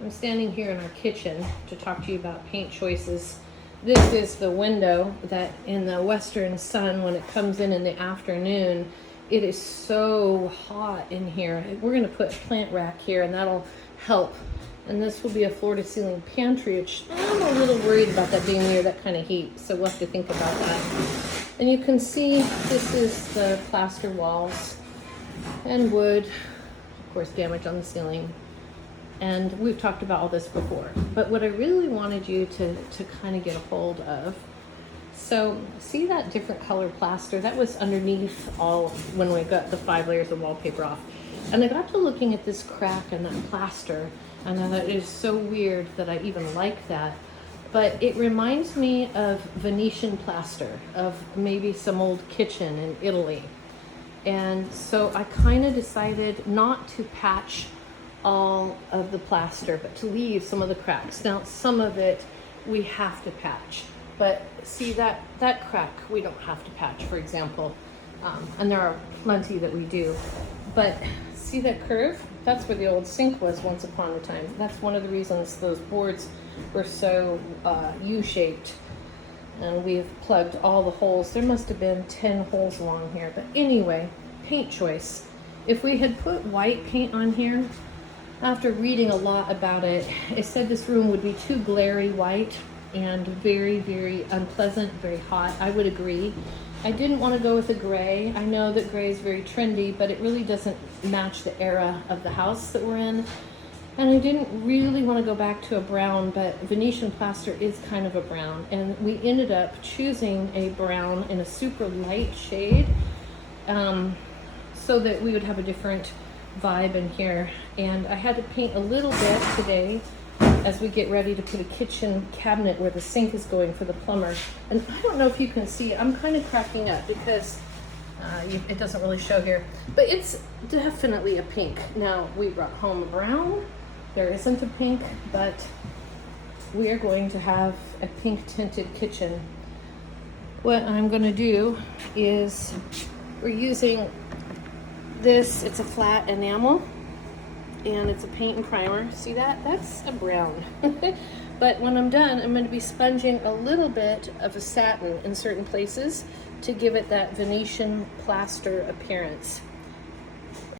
I'm standing here in our kitchen to talk to you about paint choices. This is the window that in the western sun, when it comes in the afternoon, it is so hot in here. We're gonna put a plant rack here and that'll help. And this will be a floor to ceiling pantry, which I'm a little worried about that being near that kind of heat. So we'll have to think about that. And you can see this is the plaster walls and wood, of course, damage on the ceiling. And we've talked about all this before, but what I really wanted you to kind of get a hold of, so see that different color plaster that was underneath all when we got the 5 layers of wallpaper off. And I got to looking at this crack and that plaster, and I thought it is so weird that I even like that. But it reminds me of Venetian plaster, of maybe some old kitchen in Italy. And so I kind of decided not to patch all of the plaster, but to leave some of the cracks. Now, some of it we have to patch, but see that crack we don't have to patch, for example. And there are plenty that we do. But see that curve? That's where the old sink was once upon a time. That's one of the reasons those boards were so U-shaped. And we've plugged all the holes. There must have been 10 holes along here. But anyway, paint choice. If we had put white paint on here, after reading a lot about it, it said this room would be too glary white and very, very unpleasant, very hot. I would agree. I didn't want to go with a gray. I know that gray is very trendy, but it really doesn't match the era of the house that we're in. And I didn't really want to go back to a brown, but Venetian plaster is kind of a brown. And we ended up choosing a brown in a super light shade so that we would have a different vibe in here. And I had to paint a little bit today as we get ready to put a kitchen cabinet where the sink is going for the plumber. And I don't know if you can see it. I'm kind of cracking up because it doesn't really show here, but it's definitely a pink. Now, we brought home a brown. There isn't a pink, but we are going to have a pink tinted kitchen. What I'm going to do is we're using this, it's a flat enamel, and it's a paint and primer. See that? That's a brown. But when I'm done, I'm going to be sponging a little bit of a satin in certain places to give it that Venetian plaster appearance.